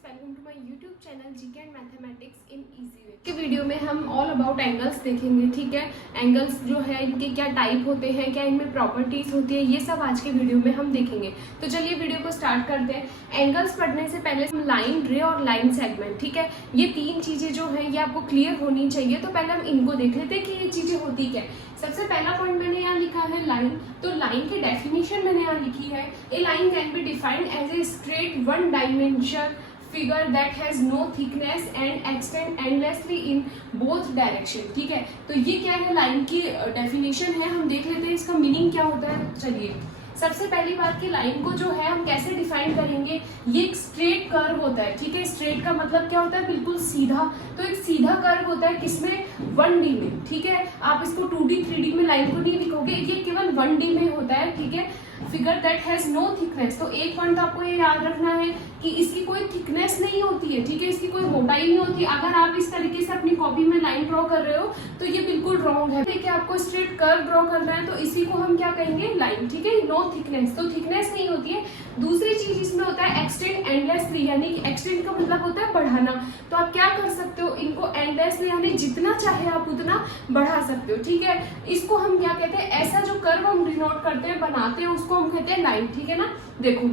Welcome to my YouTube channel GK and mathematics in easy way. के video में हम all about angles देखेंगे। ठीक है, एंगल्स जो है इनके क्या टाइप होते हैं, क्या इनमें प्रॉपर्टीज होती है, ये सब आज के वीडियो में हम देखेंगे। तो चलिए वीडियो को स्टार्ट करते हैं। एंगल्स पढ़ने से पहले हम लाइन, रे और लाइन सेगमेंट, ठीक है, ये तीन चीजें जो है ये आपको क्लियर होनी चाहिए। तो पहले हम इनको देख लेते हैं कि ये चीजें होती क्या है। सबसे पहला पॉइंट मैंने यहाँ लिखा है लाइन। तो लाइन की डेफिनेशन मैंने यहाँ लिखी है, a line can be defined as a straight one dimension figure that has no thickness and extend endlessly in both direction। ठीक है, तो ये क्या है, लाइन की डेफिनेशन है। हम देख लेते हैं इसका मीनिंग क्या होता है। चलिए, सबसे पहली बात कि लाइन को जो है हम कैसे डिफाइन करेंगे। ये एक स्ट्रेट कर्व होता है। ठीक है, स्ट्रेट का मतलब क्या होता है, बिल्कुल सीधा। तो एक सीधा कर्व होता है किसमें, 1D में। ठीक है, आप इसको 2D 3D में लाइन को नहीं लिखोगे, ये केवल 1D में होता है। ठीक है, figure that has no thickness. तो एक पॉइंट आपको ये याद रखना है कि इसकी कोई थिकनेस नहीं होती है। ठीक है, इसकी कोई मोटाई नहीं होती। अगर आप इस तरीके से अपनी कॉपी में लाइन ड्रॉ कर रहे हो तो ये बिल्कुल रॉन्ग है। देखिए, आपको स्ट्रेट कर्व ड्रॉ करना है तो इसी को हम क्या कहेंगे, लाइन। ठीक है, नो थिकनेस, तो थिकनेस नहीं होती है। दूसरी चीज इसमें होता है एक्सटेंड एंडलेसली, यानी कि एक्सटेंड का मतलब होता है बढ़ाना। तो आप क्या कर सकते हो, इनको एंडलेसली यानी जितना चाहे आप उतना बढ़ा सकते हो। ठीक है, इसको हम क्या कहते हैं, ऐसा जो कर्व हम डिनोट करते हैं, बनाते हैं, उसको हम कहते हैं लाइन। ठीक है ना, देखो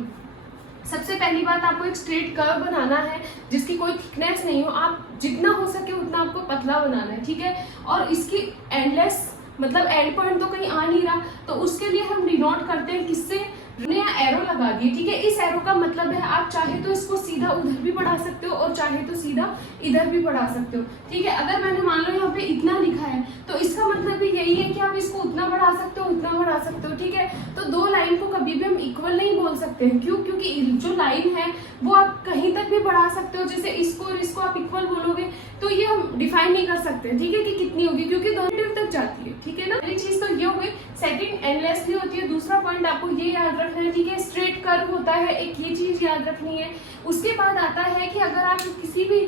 सबसे पहली बात, आपको एक स्ट्रेट कर्व बनाना है जिसकी कोई थिकनेस नहीं हो। आप जितना हो सके उतना आपको पतला बनाना है। ठीक है, और इसकी एंडलेस मतलब एंड पॉइंट तो कहीं आ नहीं रहा, तो उसके लिए हम डिनोट करते हैं किससे, नया एरो लगा दिए। ठीक है, इस एरो का मतलब है आप चाहे तो इसको सीधा उधर भी बढ़ा सकते हो और चाहे तो सीधा इधर भी बढ़ा सकते हो। ठीक है, अगर मैंने मान लो यहाँ पे इतना लिखा है तो इसका मतलब भी यही है कि आप इसको उतना बढ़ा सकते हो, उतना बढ़ा सकते हो। ठीक है, तो दो लाइन को कभी भी हम इक्वल नहीं बोल सकते हैं। क्यों? क्योंकि जो लाइन है वो आप कहीं तक भी बढ़ा सकते हो। जैसे इसको और इसको आप इक्वल बोलोगे तो ये हम डिफाइन नहीं कर सकते। ठीक है, कि कितनी होगी, क्योंकि दोनों तक जाती है। ठीक है ना, पहली चीज तो ये हो गई। सेकंड, एंडलेसली होती है। दूसरा पॉइंट आपको ये याद रखना है। ठीक है, स्ट्रेट कर्व होता है, एक ये चीज याद रखनी है। उसके बाद आता है कि अगर आप किसी भी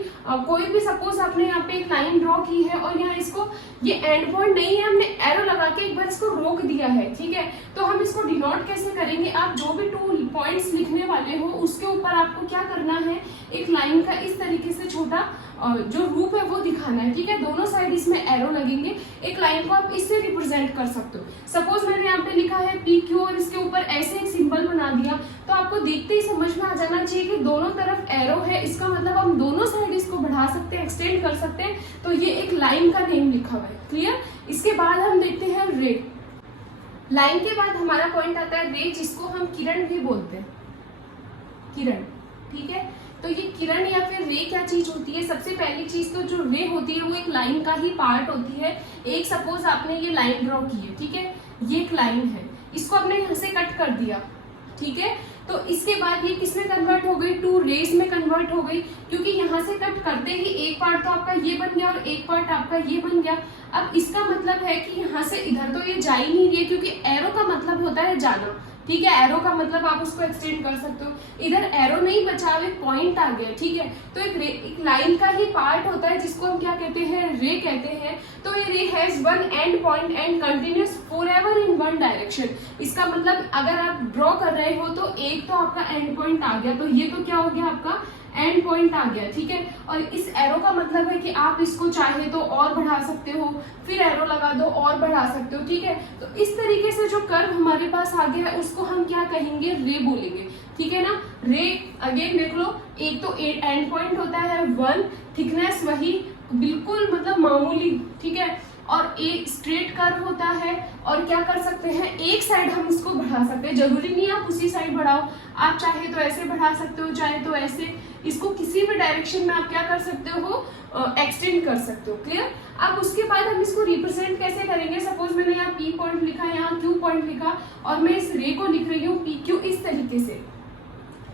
कोई भी सपोज आपने यहाँ पे एक लाइन ड्रॉ की है और यहाँ इसको ये एंड पॉइंट नहीं है, हमने एरो लगा के एक बार इसको रोक दिया है। ठीक है, तो हम इसको डिनोट कैसे करेंगे, आप जो भी 2 पॉइंट्स लिखने वाले हो उसके ऊपर आपको क्या करना है, एक लाइन का इस तरीके से छोटा जो रूप है वो दिखाना है। ठीक है, दोनों साइड इसमें एरो लगेंगे। एक लाइन को आप इससे रिप्रेजेंट कर सकते हो। सपोज मैंने यहाँ पे लिखा है PQ और इसके ऊपर ऐसे एक सिंबल बना दिया, तो आपको देखते ही समझ में आ जाना चाहिए कि दोनों तरफ एरो है। इसका मतलब हम दोनों साइड इसको बढ़ा सकते हैं, एक्सटेंड कर सकते हैं। तो ये एक लाइन का नेम लिखा हुआ है। क्लियर? इसके बाद हम देखते हैं रे। लाइन के बाद हमारा पॉइंट आता है रे, जिसको हम किरण भी बोलते हैं, किरण। ठीक है, तो ये किरण या फिर रे क्या चीज होती है। सबसे पहली चीज तो जो रे होती है वो एक लाइन का ही पार्ट होती है। एक सपोज आपने ये लाइन ड्रॉ की है। ठीक है, ये एक लाइन है, इसको आपने यहाँ से कट कर दिया। ठीक है, तो इसके बाद ये किसमें कन्वर्ट हो गई, 2 रेज में कन्वर्ट हो गई, क्योंकि यहाँ से कट करते ही एक पार्ट तो आपका ये बन गया और एक पार्ट आपका ये बन गया। अब इसका मतलब है कि यहाँ से इधर तो ये जा ही नहीं रही है, क्योंकि एरो का मतलब होता है जाना। ठीक है, एरो का मतलब आप उसको एक्सटेंड कर सकते हो। इधर एरो नहीं बचा, एक पॉइंट आ गया। ठीक है, तो एक लाइन का ही पार्ट होता है जिसको हम क्या कहते हैं, रे कहते हैं। तो ये रे has one and point and continuous forever in one direction. इसका मतलब अगर आप ड्रॉ कर रहे हो तो एक तो आपका एंड पॉइंट आ गया, तो ये तो क्या हो गया, आपका एंड पॉइंट आ गया। ठीक है, और इस एरो का मतलब है कि आप इसको चाहे तो और बढ़ा सकते हो, फिर एरो लगा दो और बढ़ा सकते हो। ठीक है, तो इस तरीके से जो कर्व हमारे पास आ गया है उसको हम क्या कहेंगे, रे बोलेंगे। ठीक है ना, रे अगेन देख लो, एक तो एंड पॉइंट होता है 1, थिकनेस वही बिल्कुल मतलब मामूली। ठीक है, और एक स्ट्रेट कर्व होता है। और क्या कर सकते हैं, एक साइड हम इसको बढ़ा सकते हैं। जरूरी नहीं आप उसी साइड बढ़ाओ, आप चाहे तो ऐसे बढ़ा सकते हो, चाहे तो ऐसे। इसको किसी भी डायरेक्शन में आप क्या कर सकते हो, एक्सटेंड कर सकते हो। क्लियर? अब उसके बाद हम इसको रिप्रेजेंट कैसे करेंगे। सपोज मैंने यहाँ P पॉइंट लिखा, यहाँ Q पॉइंट लिखा और मैं इस रे को लिख रही हूँ PQ इस तरीके से।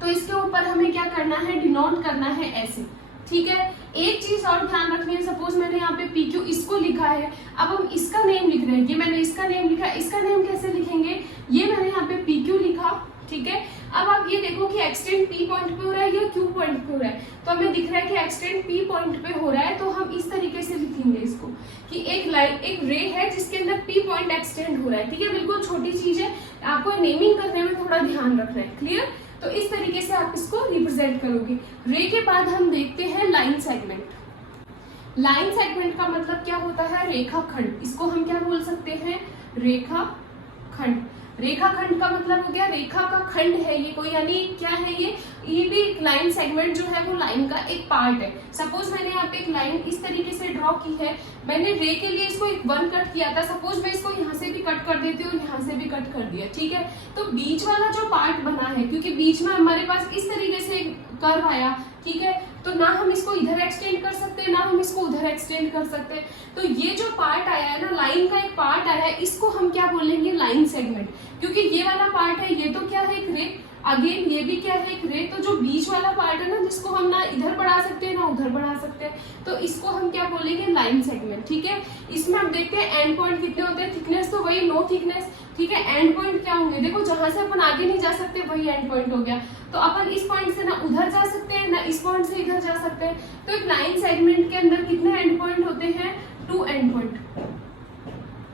तो इसके ऊपर हमें क्या करना है, डिनोट करना है ऐसे। ठीक है, एक चीज और ध्यान रखनी है। सपोज मैंने यहाँ पे PQ इसको लिखा है, अब हम इसका नेम लिख रहे हैं। ये मैंने इसका नेम लिखा, इसका नेम कैसे लिखेंगे, ये मैंने यहाँ पे PQ लिखा। ठीक है, अब आप ये देखो कि एक्सटेंड P पॉइंट पे हो रहा है या Q पॉइंट पे हो रहा है। तो हमें दिख रहा है कि एक्सटेंड P पॉइंट पे हो रहा है, तो हम इस तरीके से लिखेंगे इसको कि एक लाइन, एक रे है जिसके अंदर P पॉइंट एक्सटेंड हो रहा है। ठीक है, बिल्कुल छोटी चीज है, आपको नेमिंग करने में थोड़ा ध्यान रखना है। क्लियर? तो इस तरीके से आप इसको रिप्रेजेंट करोगे। रे के बाद हम देखते हैं लाइन सेगमेंट। लाइन सेगमेंट का मतलब क्या होता है? रेखाखंड। इसको हम क्या बोल सकते हैं? रेखाखंड। रेखाखंड का मतलब हो गया रेखा का खंड है ये कोई, यानी क्या है ये भी एक लाइन सेगमेंट जो है वो लाइन का एक पार्ट है। सपोज मैंने यहाँ पे एक लाइन इस तरीके से ड्रॉ की है, मैंने रे के लिए इसको एक वन कट किया था, सपोज मैं इसको यहाँ से भी कट कर देती हूँ और यहाँ से भी कट कर दिया, ठीक है। तो बीच वाला जो पार्ट बना है, क्योंकि बीच में हमारे पास इस तरीके से कर्व आया, ठीक है, तो ना हम इसको इधर एक्सटेंड कर सकते हैं ना हम इसको उधर एक्सटेंड कर सकते हैं। तो ये जो पार्ट आया है ना, लाइन का एक पार्ट आया है, इसको हम क्या बोलेंगे? Line segment. क्योंकि ये वाला पार्ट है, ये तो क्या है? एक रे, अगेन ये भी क्या है? एक रे। तो जो बीच वाला पार्ट है ना, जिसको हम ना इधर बढ़ा सकते हैं ना उधर बढ़ा सकते हैं, तो इसको हम क्या बोलेंगे? लाइन सेगमेंट, ठीक है। इसमें हम देखते हैं एंड पॉइंट कितने होते हैं। थिकनेस तो वही, नो थिकनेस, ठीक है। एंड पॉइंट क्या होंगे? देखो, जहां से अपन आगे नहीं जा सकते वही एंड पॉइंट हो गया। तो अपन इस पॉइंट से ना उधर जा सकते हैं ना इस पॉइंट से इधर जा सकते हैं। तो एक लाइन सेगमेंट के अंदर कितने एंड पॉइंट होते हैं? 2 एंड पॉइंट,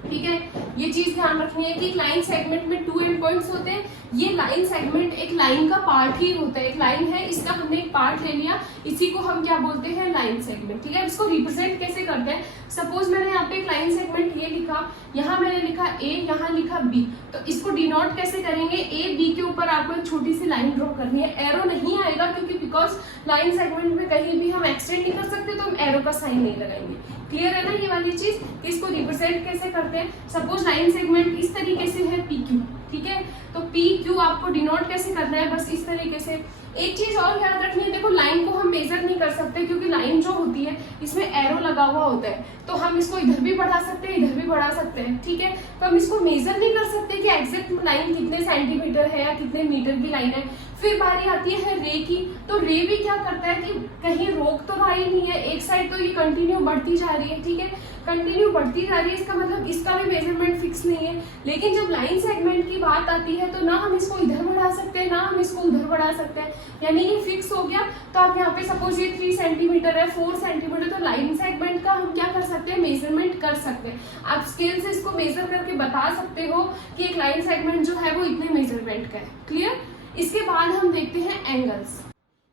ठीक है। ये चीज ध्यान रखनी है कि लाइन सेगमेंट में 2 एंड पॉइंट्स होते हैं। ये लाइन सेगमेंट एक लाइन का पार्ट ही होता है। एक लाइन है, इसका हमने एक पार्ट ले लिया, इसी को हम क्या बोलते हैं? लाइन सेगमेंट, ठीक है। इसको रिप्रेजेंट कैसे करते हैं? सपोज मैंने यहाँ पे एक लाइन सेगमेंट ये लिखा, यहाँ मैंने लिखा ए, यहाँ लिखा बी, तो इसको डिनोट कैसे करेंगे? ए बी के ऊपर आपको एक छोटी सी लाइन ड्रॉ करनी है। एरो नहीं आएगा क्योंकि बिकॉज लाइन सेगमेंट में कहीं भी हम एक्सटेंड नहीं कर सकते, तो हम एरो का साइन नहीं लगाएंगे। क्लियर है ना ये वाली चीज? इसको रिप्रेजेंट कैसे करते हैं? सपोज लाइन सेगमेंट इस तरीके से है पी क्यू, ठीक है। तो पी क्यू आपको डिनोट कैसे करना है? बस इस तरीके से। एक चीज और याद रखनी है, देखो लाइन को हम मेजर नहीं कर सकते क्योंकि लाइन जो होती है इसमें एरो लगा हुआ होता है, तो हम इसको इधर भी बढ़ा सकते हैं इधर भी बढ़ा सकते हैं, ठीक है। तो हम इसको मेजर नहीं कर सकते कि एग्जैक्ट लाइन कितने सेंटीमीटर है या कितने मीटर की लाइन है। फिर बारी आती है रे की, तो रे भी क्या करता है कि कहीं रोक तो रहा ही नहीं है, एक साइड तो ये कंटिन्यू बढ़ती जा रही है, ठीक है, कंटिन्यू बढ़ती जा रही है, इसका मतलब इसका भी मेजरमेंट फिक्स नहीं है। लेकिन जब लाइन सेगमेंट की बात आती है तो ना हम इसको इधर बढ़ा सकते हैं ना हम इसको उधर बढ़ा सकते हैं, यानी ये फिक्स हो गया। तो आप यहाँ पे सपोज ये 3 सेंटीमीटर है 4 सेंटीमीटर, तो लाइन सेगमेंट का हम क्या कर सकते हैं? मेजरमेंट कर सकते हैं। आप स्केल से इसको मेजर करके बता सकते हो कि एक लाइन सेगमेंट जो है वो इतने मेजरमेंट का है। क्लियर? इसके बाद हम देखते हैं एंगल्स।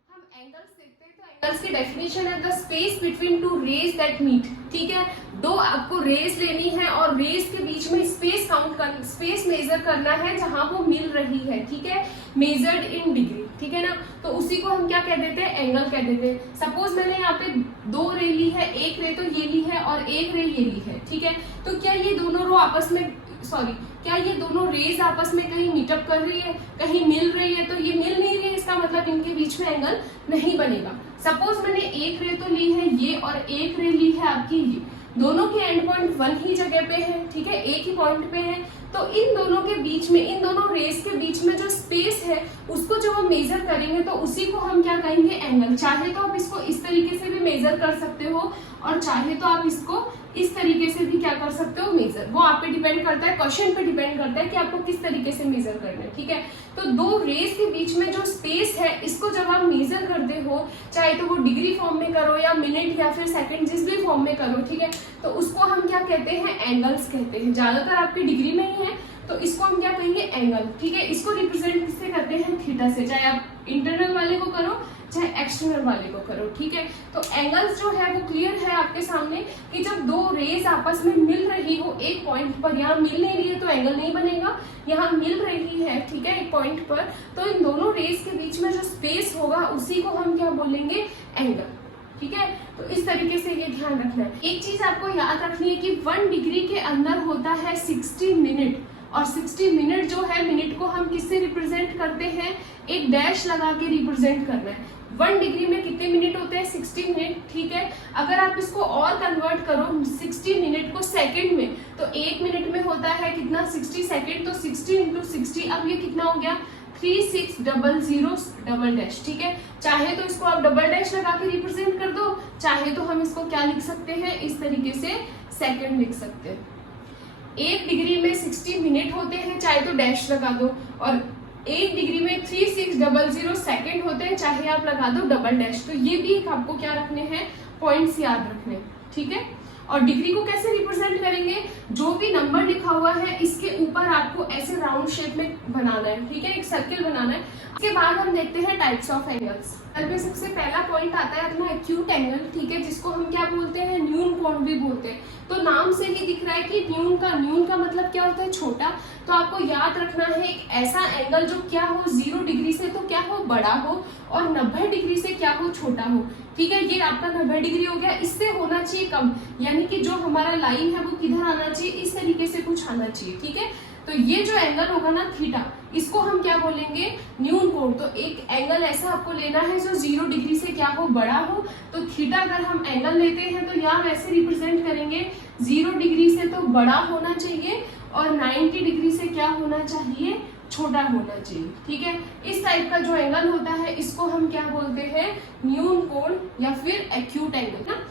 हम एंगल्स देखते हैं, तो एंगल्स की डेफिनेशन है the space between 2 rays that meet, ठीक है। 2 आपको रेज लेनी है और रेज के बीच में स्पेस मेजर करना है जहां वो मिल रही है, ठीक है, मेजर्ड इन डिग्री, ठीक है ना। तो उसी को हम क्या कह देते हैं? एंगल कह देते हैं। सपोज मैंने यहाँ पे 2 रे ली है, एक रे तो ये ली है और एक रे ये ली है, ठीक है। तो क्या ये दोनों रो आपस में क्या ये दोनों रेज आपस में कहीं मीटअप कर रही है, कहीं मिल रही है? तो ये मिल नहीं रही है, इसका मतलब इनके बीच में एंगल नहीं बनेगा। सपोज मैंने एक रे तो ली है ये और एक रे ली है आपकी ये, दोनों के एंड पॉइंट 1 ही जगह पे है, ठीक है, एक ही पॉइंट पे है। तो इन दोनों के बीच में, इन दोनों रेस के बीच में जो स्पेस है उसको जब हम मेजर करेंगे तो उसी को हम क्या कहेंगे? एंगल। चाहे तो आप इसको इस तरीके से भी मेजर कर सकते हो और चाहे तो आप इसको इस तरीके से भी क्या कर सकते हो? मेजर। वो आप पे डिपेंड करता है, क्वेश्चन पे डिपेंड करता है कि आपको किस तरीके से मेजर करना है, ठीक है। तो 2 रेस के बीच में जो स्पेस है इसको जब आप मेजर करते हो, चाहे तो वो डिग्री फॉर्म में करो या मिनट या फिर सेकंड, जिस भी फॉर्म में करो, ठीक है, तो उसको हम क्या कहते हैं? एंगल्स कहते हैं। ज्यादातर आपकी डिग्री में ही है तो इसको हम क्या कहेंगे? एंगल, ठीक है। इसको रिप्रेजेंट किससे करते हैं? थीटा से, चाहे आप इंटरनल वाले को करो चाहे एक्सटर्नल वाले को करो, ठीक है। तो एंगल्स जो है वो क्लियर है आपके सामने कि जब 2 रेज आपस में मिल रही हो एक पॉइंट पर, यहाँ मिल नहीं रही है तो एंगल नहीं बनेगा, यहाँ मिल रही है, ठीक है, एक पॉइंट पर, तो इन दोनों रेज के बीच में जो स्पेस होगा उसी को हम क्या बोलेंगे? एंगल, ठीक है। तो इस तरीके से ये ध्यान रखना है। एक चीज आपको याद रखनी है कि 1 डिग्री के अंदर होता है 60 मिनट, और 60 मिनट जो है, मिनट को हम किससे रिप्रेजेंट करते हैं? एक डैश लगा के रिप्रेजेंट करना है। 1 डिग्री में कितने मिनट होते हैं? 60 मिनट, ठीक है। अगर आप इसको और कन्वर्ट करो 60 मिनट को सेकंड में, तो 1 मिनट में होता है कितना? 60 सेकंड। तो 60 × 60, अब ये कितना हो गया? 3600 ठीक है। चाहे तो इसको आप डबल डैश लगा के रिप्रेजेंट कर दो, चाहे तो हम इसको क्या लिख सकते हैं? इस तरीके से सेकंड लिख सकते हैं। 1 डिग्री में 60 मिनट होते हैं, चाहे तो डैश लगा दो, और 1 डिग्री में 3600 सेकंड होते हैं, चाहे आप लगा दो डबल डैश। तो ये भी आपको क्या रखने हैं? पॉइंट्स याद रखने, ठीक है। और डिग्री को कैसे रिप्रेजेंट करेंगे, जो भी नंबर लिखा हुआ है इसके ऊपर आपको ऐसे राउंड शेप में बनाना है, ठीक है, एक सर्किल बनाना है। इसके बाद हम देखते हैं टाइप्स ऑफ एंगल्स। में सबसे पहला पॉइंट आता है अपना एक्यूट एंगल, ठीक है, जिसको हम क्या बोलते हैं, न्यून कोण भी बोलते हैं। तो नाम से ही दिख रहा है कि न्यून का मतलब क्या होता है, छोटा। तो आपको याद रखना है एक ऐसा एंगल जो क्या हो 0 डिग्री से तो क्या हो बड़ा हो और 90 डिग्री से क्या हो छोटा हो, ठीक है। ये आपका 90 डिग्री हो गया, इससे होना चाहिए कम, यानी कि जो हमारा लाइन है वो किधर आना चाहिए, इस तरीके से कुछ आना चाहिए, ठीक है। तो ये जो एंगल होगा ना थीटा, इसको हम क्या बोलेंगे, न्यून कोण। तो एक एंगल ऐसा आपको लेना है जो 0 डिग्री से क्या हो बड़ा हो। तो थीटा अगर हम एंगल लेते हैं तो यहाँ वैसे रिप्रेजेंट करेंगे 0 डिग्री से तो बड़ा होना चाहिए और 90 डिग्री से क्या होना चाहिए, छोटा होना चाहिए, ठीक है। इस टाइप का जो एंगल होता है इसको हम क्या बोलते हैं, न्यून कोण या फिर एक्यूट एंगल ना।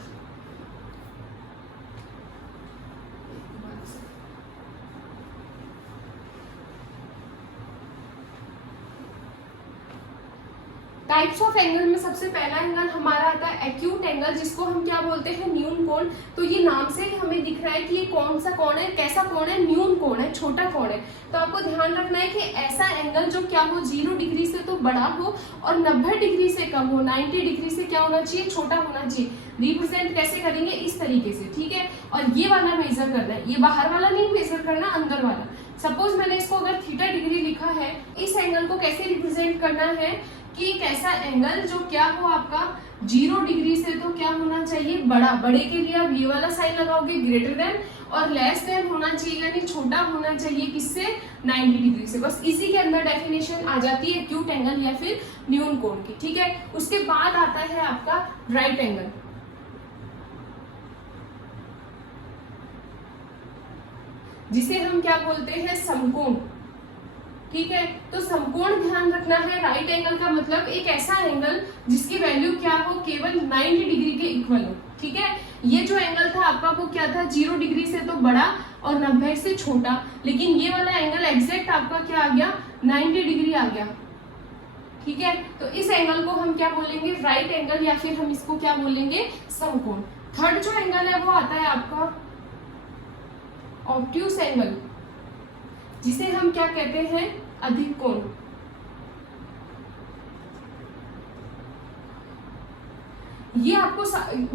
टाइप्स ऑफ एंगल में सबसे पहला एंगल हमारा आता है एक्यूट एंगल, जिसको हम क्या बोलते हैं, न्यून कोण। तो ये नाम से ही हमें दिख रहा है कि ये कौन सा कोण है, कैसा कोण है, न्यून कोण है, छोटा कोण है। तो आपको ध्यान रखना है कि ऐसा एंगल जो क्या हो 0 डिग्री से तो बड़ा हो और 90 डिग्री से कम हो, 90 डिग्री से क्या होना चाहिए, छोटा होना चाहिए। रिप्रेजेंट कैसे करेंगे, इस तरीके से, ठीक है। और ये वाला मेजर करना है, ये बाहर वाला नहीं मेजर करना, अंदर वाला। सपोज मैंने इसको अगर थीटा डिग्री लिखा है, इस एंगल को कैसे रिप्रेजेंट करना है कि एक ऐसा एंगल जो क्या हो आपका 0 डिग्री से तो क्या होना चाहिए, बड़ा। बड़े के लिए आप ये वाला साइन लगाओगे ग्रेटर देन, और लेस देन होना चाहिए यानी छोटा होना चाहिए किससे, 90 डिग्री से। बस इसी के अंदर डेफिनेशन आ जाती है एक्यूट एंगल या फिर न्यून कोण की, ठीक है। उसके बाद आता है आपका राइट एंगल, जिसे हम क्या बोलते हैं, समकोण, ठीक है। तो समकोण ध्यान रखना है, राइट एंगल का मतलब एक ऐसा एंगल जिसकी वैल्यू क्या हो, केवल 90 डिग्री के इक्वल हो, ठीक है। ये जो एंगल था आपका वो क्या था, 0 डिग्री से तो बड़ा और 90 से छोटा, लेकिन ये वाला एंगल एग्जैक्ट आपका क्या आ गया, 90 डिग्री आ गया, ठीक है। तो इस एंगल को हम क्या बोलेंगे, राइट एंगल, या फिर हम इसको क्या बोलेंगे, समकोण। थर्ड जो एंगल है वो आता है आपका ऑब्ट्यूस एंगल, जिसे हम क्या कहते हैं, अधिक कोण। ये आपको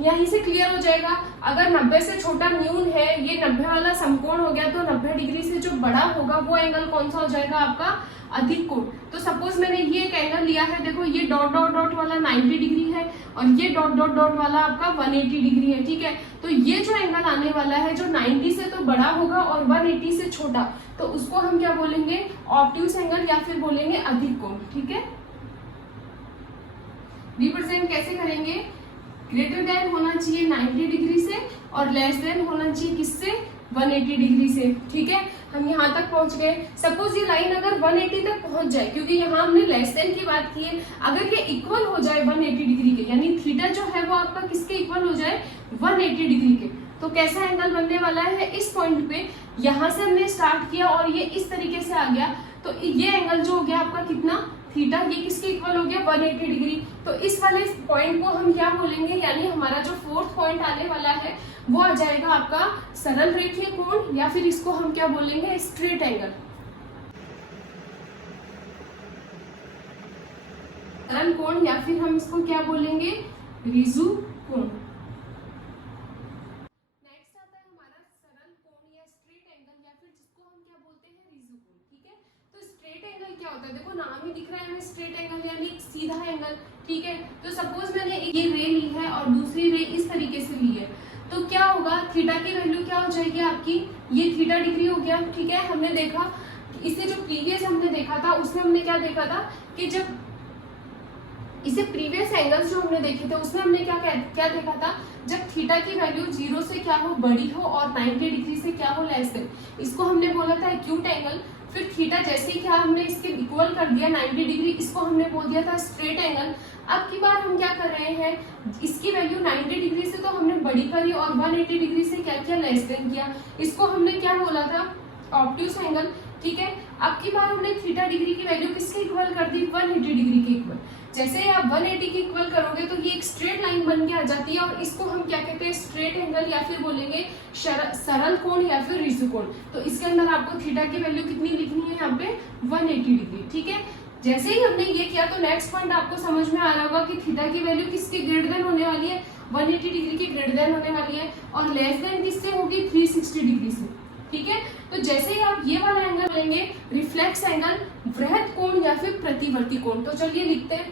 यहीं से क्लियर हो जाएगा। अगर 90 से छोटा न्यून है, ये 90 वाला समकोण हो गया, तो 90 डिग्री से जो बड़ा होगा वो एंगल कौन सा हो जाएगा आपका, अधिक कोण। तो सपोज मैंने ये एक एंगल लिया है, देखो ये डॉट डॉट डॉट वाला 90 डिग्री है और ये डॉट डॉट डॉट वाला आपका 180 डिग्री है, ठीक है। तो ये जो एंगल आने वाला है जो 90 से तो बड़ा होगा और 180 से छोटा, तो उसको हम क्या बोलेंगे, ऑब्ट्यूस एंगल या फिर बोलेंगे अधिक कोण, ठीक है। रिप्रेजेंट कैसे करेंगे, ग्रेटर देन होना चाहिए 90 डिग्री से और लेस देन होना चाहिए किससे, 180 डिग्री से, ठीक है। हम यहाँ तक पहुंच गए। सपोज ये लाइन अगर 180 तक पहुंच जाए, क्योंकि यहाँ हमने लेस देन की बात की है, अगर ये इक्वल हो जाए 180 डिग्री के, यानी थीटा जो है वो आपका किसके इक्वल हो जाए, 180 डिग्री के, तो कैसा एंगल बनने वाला है, इस पॉइंट पे यहाँ से हमने स्टार्ट किया और ये इस तरीके से आ गया, तो ये एंगल जो हो गया आपका कितना, थीटा, ये किसके इक्वल हो गया, 180 डिग्री। तो इस वाले पॉइंट को हम क्या बोलेंगे, यानी हमारा जो फोर्थ पॉइंट आने वाला है वो आ जाएगा आपका सरल रेखीय कोण, या फिर इसको हम क्या बोलेंगे, स्ट्रेट एंगल। सरल कोण या फिर हम इसको क्या बोलेंगे, रिजु कोण। नेक्स्ट आता है हमारा सरल कोण या स्ट्रेट एंगल, या फिर जिसको हम क्या बोलते हैं, रिजु कोण, ठीक है। तो स्ट्रेट एंगल क्या होता है, देखो नाम ही दिख रहा है हमें, स्ट्रेट एंगल यानी सीधा एंगल, ठीक है। तो सपोज मैंने ये रे ली है और दूसरी रे इस तरीके से ली है, तो क्या होगा, थीटा की वैल्यू क्या हो जाएगी आपकी, ये थीटा डिग्री हो गया, ठीक है। हमने देखा इससे जो प्रीवियस हमने देखा था उसमें हमने क्या देखा था कि जब इसे प्रीवियस एंगल्स जो हमने देखे थे उसमें हमने क्या देखा था, जब थीटा की वैल्यू 0 से क्या हो बड़ी हो और 90 डिग्री से क्या हो लेस देन, इसको हमने बोला था एक्यूट एंगल। फिर थीटा जैसे ही क्या हमने इसके इक्वल कर दिया 90 डिग्री, इसको हमने बोल दिया था स्ट्रेट एंगल। अब की बार हम क्या कर रहे हैं, इसकी वैल्यू 90 डिग्री से तो हमने बड़ी करी और 180 डिग्री से क्या किया, लेस देन किया, इसको हमने क्या बोला था, ऑब्ट्यूस एंगल, ठीक है। अब की बार हमने थीटा डिग्री की वैल्यू किसके इक्वल कर दी, 180 डिग्री के इक्वल। जैसे ही आप 180 के इक्वल करोगे तो ये एक स्ट्रेट लाइन बन बन के आ जाती है और इसको हम क्या कहते हैं, स्ट्रेट एंगल या फिर बोलेंगे सरल कोण या फिर रिजु कोण। तो इसके अंदर आपको थीटा की वैल्यू कितनी लिखनी है, यहाँ पे 180 डिग्री। ठीक है, जैसे ही हमने ये किया तो नेक्स्ट पॉइंट आपको समझ में आ रहा होगा कि थीटा की वैल्यू किसके ग्रेटर देन होने वाली है, 180 डिग्री की ग्रेटर देन होने वाली है, और लेस देन किससे होगी, 360 डिग्री से। ठीक है, तो जैसे ही आप ये वाला एंगल लेंगे, रिफ्लेक्स एंगल, वृहत कोण या फिर प्रतिवर्ती कोण। तो चलिए लिखते हैं।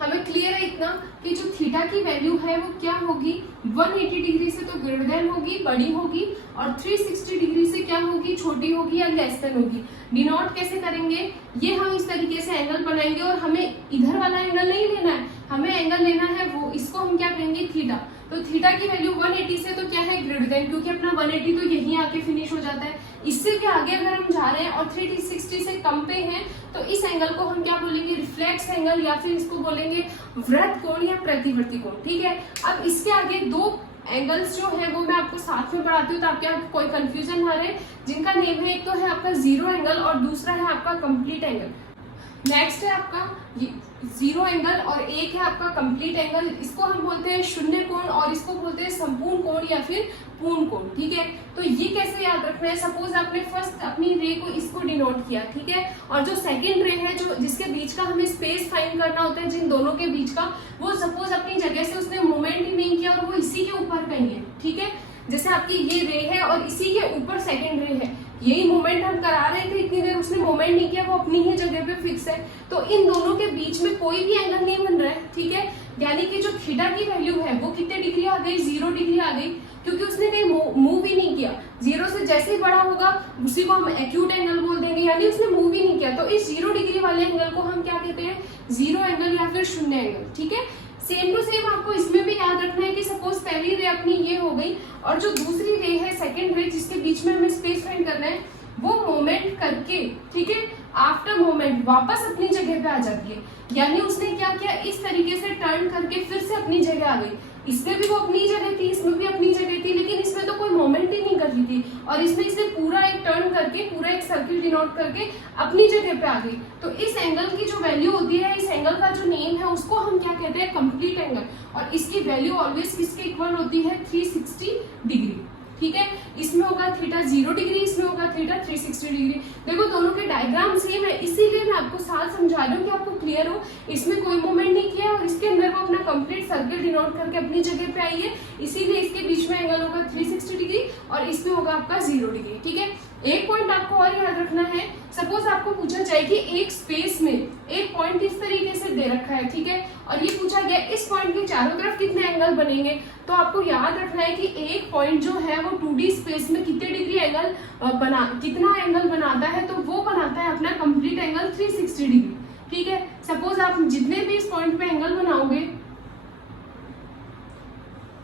हमें क्लियर है इतना कि जो थीटा की वैल्यू है वो क्या होगी, 180 डिग्री से तो ग्रेटर देन होगी, बड़ी होगी, और 360 डिग्री से क्या होगी, छोटी होगी या लेस देन होगी। डिनोट कैसे करेंगे, ये हम इस तरीके से एंगल बनाएंगे और हमें इधर वाला एंगल नहीं लेना है, हमें एंगल लेना है वो, इसको हम क्या कहेंगे, थीटा। तो थीटा की वैल्यू 180 से तो क्या है, ग्रेटर देन, क्योंकि अपना 180 तो यहीं आके फिनिश हो जाता है। इससे भी आगे अगर हम जा रहे हैं और 360 से कम पे हैं तो इस एंगल को हम क्या बोलेंगे, रिफ्लेक्स एंगल या फिर इसको बोलेंगे वृहत कोण या प्रतिवर्ती कोण। ठीक है, अब इसके आगे दो एंगल्स जो है वो मैं आपको साथ में बढ़ाती हूँ ताकि आपको कोई कंफ्यूजन ना रहे, जिनका नेम है, एक तो है आपका जीरो एंगल और दूसरा है आपका कंप्लीट एंगल। नेक्स्ट है आपका जीरो एंगल और एक है आपका कंप्लीट एंगल। इसको हम बोलते हैं शून्य कोण और इसको बोलते हैं संपूर्ण कोण या फिर पूर्ण कोण। ठीक है, तो ये कैसे याद रखना है, सपोज आपने फर्स्ट अपनी रे को इसको डिनोट किया, ठीक है, और जो सेकंड रे है जो जिसके बीच का हमें स्पेस फाइंड करना होता है जिन दोनों के बीच का, वो सपोज अपनी जगह से उसने मूवमेंट ही नहीं किया और वो इसी के ऊपर कहीं है। ठीक है, जैसे आपकी ये रे है और इसी के ऊपर सेकंड रे है, यही मूवमेंट हम करा रहे थे इतनी देर, उसने मूवमेंट नहीं किया, वो अपनी ही जगह पे फिक्स है, तो इन दोनों के बीच में कोई भी एंगल नहीं बन रहा है। ठीक है, यानी कि जो थीटा की वैल्यू है वो कितने डिग्री आ गई, 0 डिग्री आ गई, क्योंकि उसने कहीं मूव ही नहीं किया। 0 से जैसे ही बड़ा होगा उसी को हम एक्यूट एंगल बोल देंगे, यानी उसने मूव ही नहीं किया। तो इस 0 डिग्री वाले एंगल को हम क्या कहते हैं, जीरो एंगल या फिर शून्य एंगल। ठीक है, सेम टू सेम आपको इसमें भी याद रखना है कि सपोज पहली रे अपनी ये हो गई और जो दूसरी रे है सेकंड रे जिसके बीच में हमें स्पेस फाइंड करना है, वो मोमेंट करके, ठीक है, आफ्टर मोमेंट वापस अपनी जगह पे आ जाती है। यानी उसने क्या किया, इस तरीके से टर्न करके फिर से अपनी जगह आ गई। इसमें भी वो अपनी जगह थी, इसमें भी अपनी जगह थी, लेकिन इसमें तो कोई मोमेंट ही नहीं कर रही थी, और इसमें इसे पूरा एक टर्न करके, पूरा एक सर्किल डिनोट करके अपनी जगह पे आ गई। तो इस एंगल की जो वैल्यू होती है, इस एंगल का जो नेम है उसको हम क्या कहते हैं, कंप्लीट एंगल, और इसकी वैल्यू ऑलवेज किसके इक्वल होती है, 360 डिग्री। ठीक है, इसमें होगा थीटा 0 डिग्री, इसमें होगा थीटा 360 डिग्री। देखो दोनों के डायग्राम सेम है, इसीलिए मैं आपको साथ समझा रही हूँ कि आपको क्लियर हो। इसमें कोई मूवमेंट नहीं किया और इसके अंदर वो अपना कंप्लीट सर्किल डिनोट करके अपनी जगह पे आई है, इसीलिए इसके बीच में एंगल होगा 360 डिग्री और इसमें होगा आपका 0 डिग्री। ठीक है, एक पॉइंट आपको और याद रखना है, सपोज आपको पूछा जाए कि एक स्पेस में एक पॉइंट इस तरीके से दे रखा है, ठीक है, और ये पूछा गया इस पॉइंट के चारों तरफ कितने एंगल बनेंगे, तो आपको याद रखना है कि एक पॉइंट जो है वो 2D स्पेस में कितने डिग्री एंगल कितना एंगल बनाता है, तो वो बनाता है अपना कंप्लीट एंगल 360 डिग्री। ठीक है, सपोज आप जितने भी इस पॉइंट पे एंगल बनाओगे,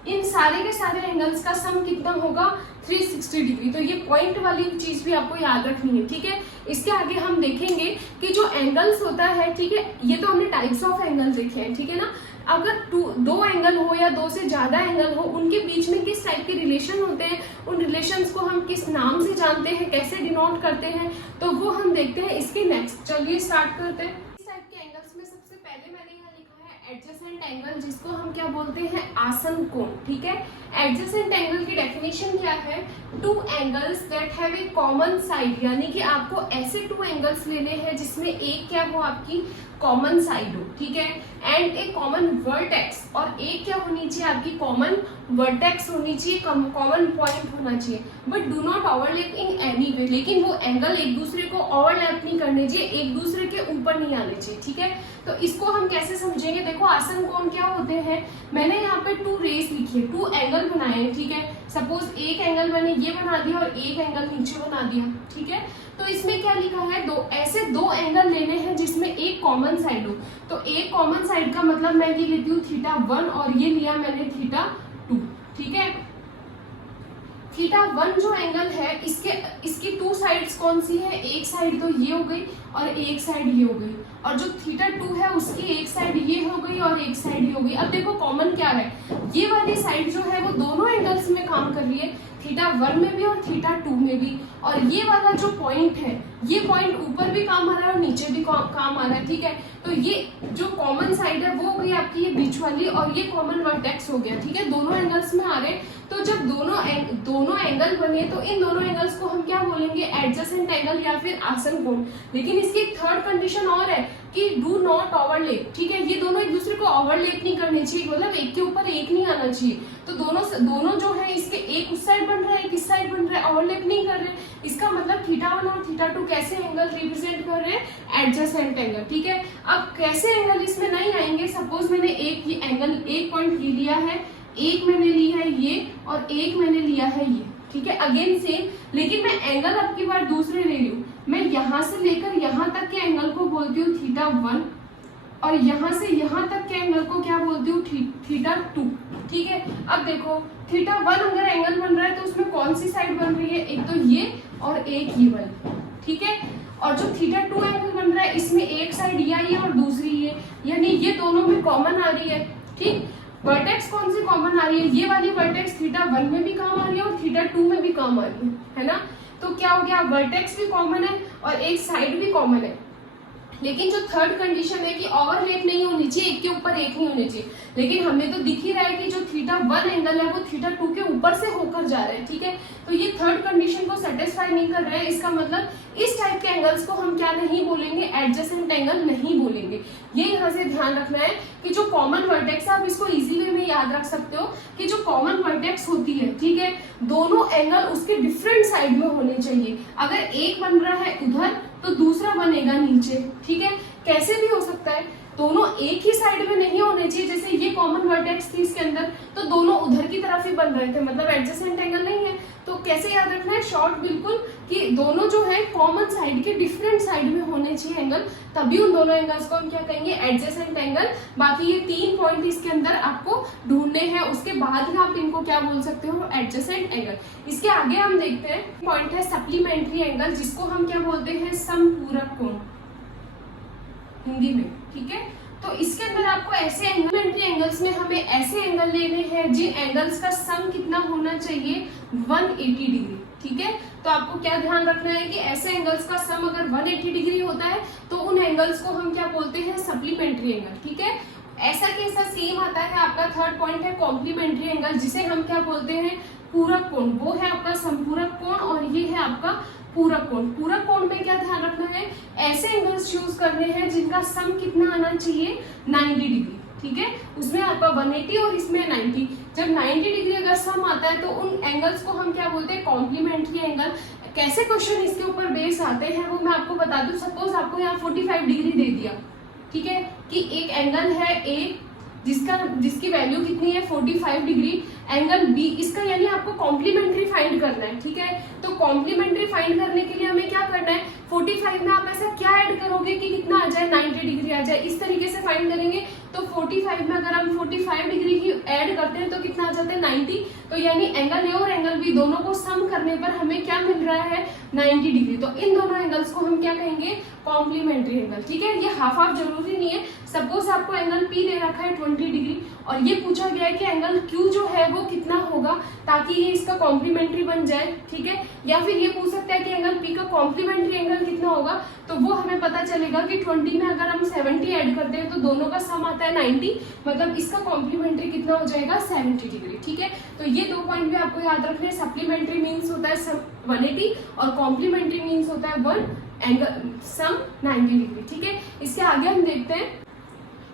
इन सारे के सारे एंगल्स का सम कितना होगा, 360 डिग्री। तो ये पॉइंट वाली चीज भी आपको याद रखनी है। ठीक है, इसके आगे हम देखेंगे कि जो एंगल्स होता है, ठीक है, ये तो हमने टाइप्स ऑफ एंगल्स देखे हैं, ठीक है ना। अगर दो एंगल हो या दो से ज्यादा एंगल हो, उनके बीच में किस टाइप के रिलेशन होते हैं, उन रिलेशंस को हम किस नाम से जानते हैं, कैसे डिनोट करते हैं, तो वो हम देखते हैं इसके नेक्स्ट। चलिए स्टार्ट करते हैं। इस टाइप के एंगल्स में सबसे पहले मैंने यहाँ लिखा है एडजेसेंट एंगल, जिसको हम क्या बोलते हैं, आसन कोण। ठीक है, एडजेसेंट एंगल की डेफिनेशन क्या है, two angles that have a common side, यानी कि आपको ऐसे टू एंगल्स लेने हैं जिसमें एक क्या हो, आपकी कॉमन साइड हो। ठीक है, एंड ए कॉमन वर्टेक्स, और एक क्या होनी चाहिए, आपकी कॉमन वर्टेक्स होनी चाहिए, कॉमन पॉइंट होना चाहिए, but do not overlap in any way, लेकिन वो एंगल एक दूसरे को ओवरलैप नहीं करने चाहिए, एक दूसरे के ऊपर नहीं आने चाहिए। ठीक है, तो इसको हम कैसे समझेंगे, देखो आसन कोण क्या होते हैं, मैंने यहाँ पे 2 रेस लिखी है, 2 एंगल बनाए हैं। ठीक है, सपोज एक एंगल मैंने ये बना दिया और एक एंगल नीचे बना दिया। ठीक है, तो इसमें क्या लिखा है, ऐसे दो एंगल लेने हैं जिसमें एक कॉमन साइड हो। तो एक कॉमन साइड का मतलब मैं ये लेती हूँ θ1 और ये लिया मैंने θ2। ठीक है, θ1 जो एंगल है, इसकी 2 साइड्स कौन सी है, एक साइड तो ये हो गई और एक साइड ये हो गई, और जो θ2 है उसकी एक साइड ये हो गई और एक साइड ये हो गई। अब देखो कॉमन क्या है, ये वाली साइड जो है वो दोनों एंगल्स में काम कर रही है, θ1 में भी और θ2 में भी। और ये वाला जो पॉइंट है, ये पॉइंट ऊपर भी काम आ रहा है और नीचे भी काम आ रहा है, ठीक है। तो ये जो कॉमन साइड है वो हो गई आपकी ये बीच वाली, और ये कॉमन वर्टेक्स हो गया, ठीक है। दोनों एंगल्स में आ रहे हैं, तो जब दोनों एंगल बने तो इन दोनों एंगल्स को हम क्या बोलेंगे, एडजेसेंट एंगल या फिर आसन कोण। लेकिन इसकी एक थर्ड कंडीशन और है कि डू नॉट ओवरलैप, ठीक है। ये दोनों एक दूसरे को ओवरलैप नहीं करने चाहिए, मतलब एक के ऊपर एक नहीं आना चाहिए। तो दोनों जो है इसके एक उस साइड बन रहा है, एक इस साइड बन रहा है, ओवरलैप नहीं कर रहे। इसका मतलब θ1 और θ2 कैसे एंगल रिप्रेजेंट कर रहे हैं, एडजेसेंट एंगल, ठीक है। अब कैसे एंगल इसमें नहीं आएंगे, सपोज मैंने एक पॉइंट ले लिया है, एक मैंने लिया है ये और एक मैंने लिया है ये, ठीक है। अगेन सेम, लेकिन मैं एंगल अब की बार दूसरे ले रही हूँ। मैं यहाँ से लेकर यहाँ तक के एंगल को बोलती हूँ θ1, और यहाँ से यहाँ तक के एंगल को क्या बोलती हूँ, θ2, ठीक है। अब देखो θ1 अगर एंगल बन रहा है तो उसमें कौन सी साइड बन रही है, एक तो ये और एक ये वाली, ठीक है। और जो θ2 एंगल बन रहा है इसमें एक साइड ये आई है और दूसरी ये, यानी ये दोनों में कॉमन आ रही है, ठीक। वर्टेक्स कौन सी कॉमन आ रही है, ये वाली वर्टेक्स θ1 में भी काम आ रही है और θ2 में भी काम आ रही है ना। तो क्या हो गया, वर्टेक्स भी कॉमन है और एक साइड भी कॉमन है। लेकिन जो थर्ड कंडीशन है कि ओवरलैप नहीं होनी चाहिए, एक के ऊपर एक नहीं होनी चाहिए। लेकिन हमें तो दिख ही रहा है कि जो θ1 एंगल है वो θ2 के ऊपर से होकर जा रहा है, ठीक है। तो ये थर्ड कंडीशन को सेटिस्फाई नहीं कर रहा है। इसका मतलब इस टाइप के एंगल्स को हम क्या नहीं बोलेंगे, एडजेसेंट एंगल नहीं बोलेंगे। ये यहाँ से ध्यान रखना है कि जो कॉमन वर्टेक्स, आप इसको इजी वे में याद रख सकते हो कि जो कॉमन वर्टेक्स होती है, ठीक है, दोनों एंगल उसके डिफरेंट साइड में होने चाहिए। अगर एक बन रहा है उधर तो दूसरा बनेगा नीचे, ठीक है। कैसे भी हो सकता है, दोनों एक ही साइड में नहीं होने चाहिए। जैसे ये कॉमन वर्टेक्स थी इसके अंदर, तो दोनों उधर की तरफ ही बन रहे थे, मतलब एडजेसेंट एंगल नहीं है। तो कैसे याद रखना है, शॉर्ट बिल्कुल, कि दोनों जो है कॉमन साइड के डिफरेंट साइड में होने चाहिए एंगल, तभी उन दोनों एंगल्स को हम क्या कहेंगे, एडजेसेंट एंगल। बाकी ये 3 पॉइंट इसके अंदर आपको ढूंढने हैं, उसके बाद ही आप इनको क्या बोल सकते हो, एडजेसेंट एंगल। इसके आगे हम देखते हैं पॉइंट है सप्लीमेंट्री एंगल, जिसको हम क्या बोलते हैं, समपूरक कोण हिंदी में, ठीक है। तो इसके अंदर आपको ऐसे सप्लीमेंट्री एंगल्स में हमें ऐसे एंगल लेने हैं जिन एंगल्स का सम कितना होना चाहिए, 180 डिग्री, ठीक है। तो आपको क्या ध्यान रखना है कि ऐसे एंगल्स का सम अगर 180 डिग्री होता है तो उन एंगल्स को हम क्या बोलते हैं, सप्लीमेंट्री एंगल, ठीक है। ऐसा कैसा सेम आता है, आपका थर्ड पॉइंट है कॉम्प्लीमेंट्री एंगल, जिसे हम क्या बोलते हैं, पूरक कोण। वो है आपका संपूरक कोण और ये है आपका पूरक कोण। पूरक कोण में क्या ध्यान रखना है, ऐसे एंगल्स चूज करने हैं जिनका सम कितना आना चाहिए, 90 डिग्री, ठीक है। उसमें आपका 180 और इसमें 90। जब 90 डिग्री अगर सम आता है तो उन एंगल्स को हम क्या बोलते हैं, कॉम्प्लीमेंट्री एंगल। कैसे क्वेश्चन इसके ऊपर बेस आते हैं वो मैं आपको बता दूं। सपोज आपको यहाँ 45 डिग्री दे दिया, ठीक है, कि एक एंगल है ए जिसकी वैल्यू कितनी है, 45 डिग्री, एंगल बी इसका, यानी आपको कॉम्प्लीमेंट्री फाइंड करना है, ठीक है। तो कॉम्प्लीमेंट्री फाइंड करने के लिए हमें क्या करना है, 45 में आप ऐसा क्या ऐड करोगे कि कितना आ जाए, 90 डिग्री आ जाए, इस तरीके से फाइंड करेंगे। तो 45 में अगर हम 45 डिग्री की ऐड करते हैं तो कितना आ जाता है, 90। तो यानी एंगल ए और एंगल बी दोनों को सम करने पर हमें क्या मिल रहा है, 90 डिग्री। तो इन दोनों एंगल्स को हम क्या कहेंगे, कॉम्प्लीमेंट्री एंगल, ठीक है। ये हाफ हाफ जरूरी नहीं है। सपोज आपको एंगल पी दे रखा है 20 डिग्री और ये पूछा गया है कि एंगल क्यू जो है वो कितना होगा ताकि ये इसका कॉम्प्लीमेंट्री बन जाए, ठीक है। या फिर ये पूछ सकता है कि एंगल पी का कॉम्प्लीमेंट्री एंगल कितना होगा, तो वो हमें पता चलेगा कि 20 में अगर हम 70 ऐड करते हैं तो दोनों का सम आता है 90, मतलब इसका कॉम्प्लीमेंट्री कितना हो जाएगा, 70 डिग्री, ठीक है। तो ये 2 पॉइंट भी आपको याद रखने हैं। सप्लीमेंट्री मीन्स होता है 180 और कॉम्प्लीमेंट्री मीन्स होता है 1 एंगल सम 90 डिग्री, ठीक है। इसके आगे हम देखते हैं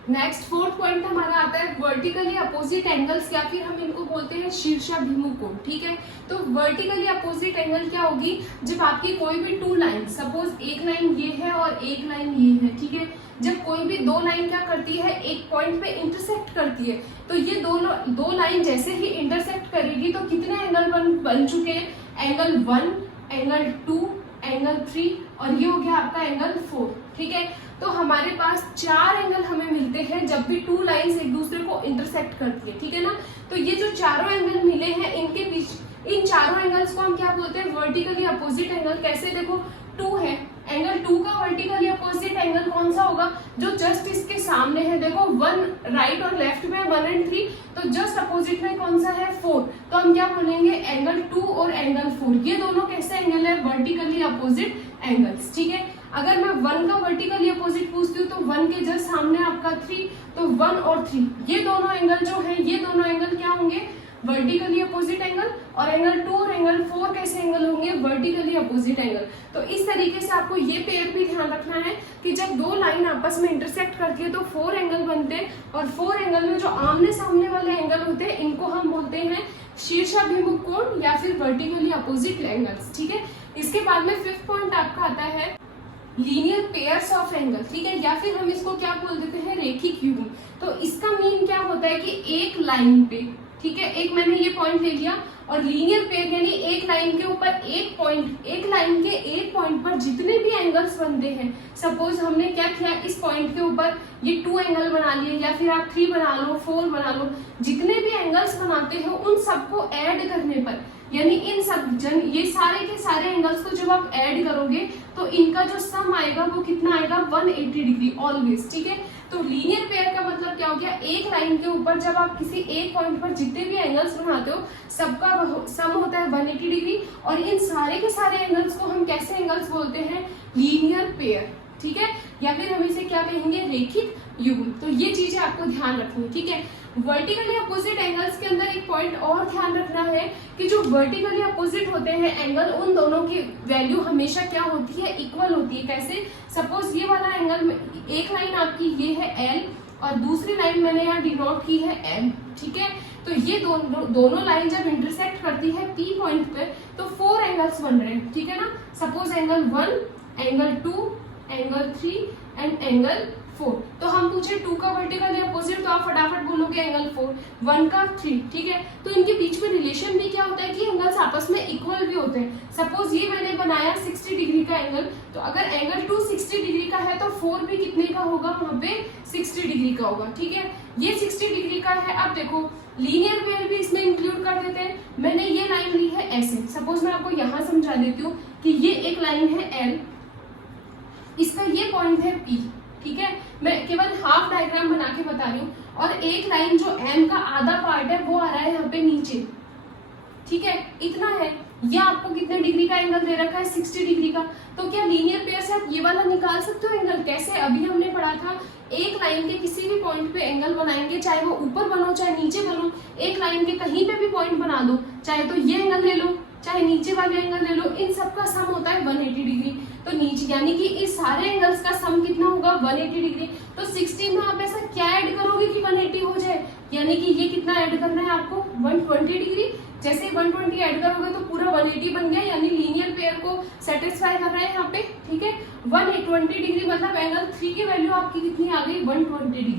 नेक्स्ट 4th पॉइंट हमारा आता है वर्टिकली अपोजिट एंगल्स, या फिर हम इनको बोलते हैं शीर्षाभिमुख कोण, ठीक है। तो वर्टिकली अपोजिट एंगल क्या होगी, जब आपकी कोई भी 2 लाइन, सपोज एक लाइन ये है और एक लाइन ये है, ठीक है। जब कोई भी 2 लाइन क्या करती है, एक पॉइंट पे इंटरसेक्ट करती है, तो ये दो लाइन जैसे ही इंटरसेक्ट करेगी तो कितने एंगल बन चुके हैं, एंगल 1, एंगल 2, एंगल 3 और ये हो गया आपका एंगल 4, ठीक है। तो हमारे पास 4 एंगल हमें मिलते हैं जब भी 2 लाइंस एक दूसरे को इंटरसेक्ट करती है, ठीक है ना। तो ये जो चारों एंगल मिले हैं इनके बीच, इन चारों एंगल्स को हम क्या बोलते हैं, वर्टिकली अपोजिट एंगल। कैसे, देखो 2 है, एंगल 2 का वर्टिकली अपोजिट एंगल कौन सा होगा, जो जस्ट इसके सामने है। देखो 1 राइट और लेफ्ट में 1 और 3, तो जस्ट अपोजिट में कौन सा है 4, तो हम क्या बोलेंगे एंगल 2 और एंगल 4, ये दोनों कैसे एंगल है, वर्टिकली अपोजिट एंगल्स। ठीक है, अगर मैं 1 का वर्टिकली अपोजिट पूछती हूँ तो 1 के जस्ट सामने आपका 3, तो 1 और 3 ये दोनों एंगल जो है, ये दोनों एंगल क्या होंगे, वर्टिकली अपोजिट एंगल। और एंगल 2 और एंगल 4 कैसे एंगल होंगे, वर्टिकली अपोजिट एंगल। तो इस तरीके से आपको ये पेयर भी ध्यान रखना है कि जब दो लाइन आपस में इंटरसेक्ट करती है तो 4 एंगल बनते हैं, और 4 एंगल में जो आमने सामने वाले एंगल होते हैं इनको हम बोलते हैं शीर्षाभिमुख कोण या फिर वर्टिकली अपोजिट एंगल्स। ठीक है, इसके बाद में 5th पॉइंट आपका आता है लीनियर पेयर्स ऑफ एंगल। ठीक है, या फिर हम इसको क्या बोल देते हैं, रेखिक युग्म। तो इसका मीन क्या होता है कि एक लाइन पे, ठीक है, एक मैंने ये पॉइंट ले लिया, और लीनियर पेयर यानी एक लाइन के ऊपर एक पॉइंट, एक लाइन के एक पॉइंट पर जितने भी एंगल्स बनते हैं, सपोज हमने क्या किया, इस पॉइंट के ऊपर ये 2 एंगल बना लिए, या फिर आप 3 बना लो, 4 बना लो, जितने भी एंगल्स बनाते हो उन सबको ऐड करने पर, यानी इन सब ये सारे के सारे एंगल्स को जब आप ऐड करोगे तो इनका जो सम आएगा वो कितना आएगा, 180 डिग्री ऑलवेज। ठीक है, तो लीनियर पेयर का मतलब क्या हो गया, एक लाइन के ऊपर जब आप किसी एक पॉइंट पर जितने भी एंगल्स बनाते हो सबका सम होता है 180 डिग्री, और इन सारे के सारे एंगल्स को हम कैसे एंगल्स बोलते हैं, लीनियर पेयर। ठीक है, या फिर हम इसे क्या कहेंगे, रेखिक युग्म। तो ये चीजें आपको ध्यान रखनी है। ठीक है, वर्टिकली अपोजिट एंगल्स के अंदर एक पॉइंट और ध्यान रखना है कि जो वर्टिकली अपोजिट होते हैं एंगल, उन दोनों की वैल्यू हमेशा क्या होती है, इक्वल होती है। कैसे, सपोज ये वाला एंगल, एक लाइन आपकी ये है L और दूसरी लाइन मैंने यहाँ डिनोट की है M। ठीक है, तो ये दोनों लाइन जब इंटरसेक्ट करती है P पॉइंट पे तो 4 एंगल्स बन रहे हैं। ठीक है ना, suppose angle 1, angle 2, angle 3 and angle 4। तो हम पूछे 2 का वर्टिकली अपोजिट, तो आप फटाफट बोलोगे एंगल 4, 1 का 3। ठीक है, तो इनके बीच में रिलेशन भी क्या होता है कि एंगल्स आपस में इक्वल भी होते हैं। सपोज ये मैंने बनाया 60 डिग्री का एंगल, तो अगर एंगल 2 60 डिग्री का है तो 4 भी कितने का होगा, वहां पे 60 डिग्री का होगा। ठीक है, ये 60 डिग्री का है। अब देखो लीनियर पेयर भी इसमें इंक्लूड कर देते हैं। मैंने ये लाइन ली है ऐसे, सपोज मैं आपको यहाँ समझा देती हूँ कि ये एक लाइन है L, इसका ये पॉइंट है P। ठीक है, मैं केवल हाफ डायग्राम बना के बता रही हूँ, और एक लाइन जो M का आधा पार्ट है वो आ रहा है यहाँ पे नीचे। ठीक है, इतना है। ये आपको कितने डिग्री का एंगल दे रखा है, 60 डिग्री का। तो क्या लीनियर पेयर से आप ये वाला निकाल सकते हो एंगल, कैसे, अभी हमने पढ़ा था, एक लाइन के किसी भी पॉइंट पे एंगल बनाएंगे, चाहे वो ऊपर बनो चाहे नीचे बनो, एक लाइन के कहीं पे भी पॉइंट बना दो, चाहे तो ये एंगल ले लो चाहे नीचे वाले एंगल ले लो, इन सब का सम होता है 180 डिग्री। तो नीचे यानी कि इस सारे एंगल्स का सम कितना होगा, 180 डिग्री। तो 60 में आप ऐसा क्या ऐड करोगे कि 180 हो जाए, यानी कि ये कितना ऐड करना है आपको, 120 डिग्री। जैसे 120 ऐड करोगे तो पूरा 180 बन गया, यानी लीनियर पेयर को सेटिस्फाई कर रहा है यहाँ पे। ठीक है, 120 डिग्री मतलब एंगल 3 की वैल्यू आपकी कितनी आ गई, 120 डिग्री।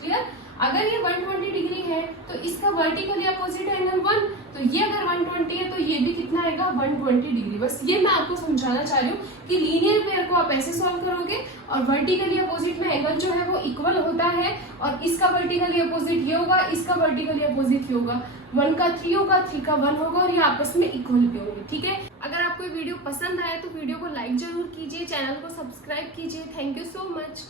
क्लियर, अगर ये 120 डिग्री है तो इसका वर्टिकली अपोजिट एंगल 1, तो ये अगर 120 है तो ये भी कितना आएगा, 120 डिग्री। बस ये मैं आपको समझाना चाह रही हूँ कि लीनियर पेयर को आप ऐसे सॉल्व करोगे, और वर्टिकली अपोजिट में एंगल जो है वो इक्वल होता है, और इसका वर्टिकली अपोजिट ये होगा, इसका वर्टिकली अपोजिट ये होगा, 1 का 3 होगा, 3 का 1 होगा, और ये आपस में इक्वल भी होंगे। ठीक है, अगर आपको वीडियो पसंद आए तो वीडियो को लाइक जरूर कीजिए, चैनल को सब्सक्राइब कीजिए। Thank you so much.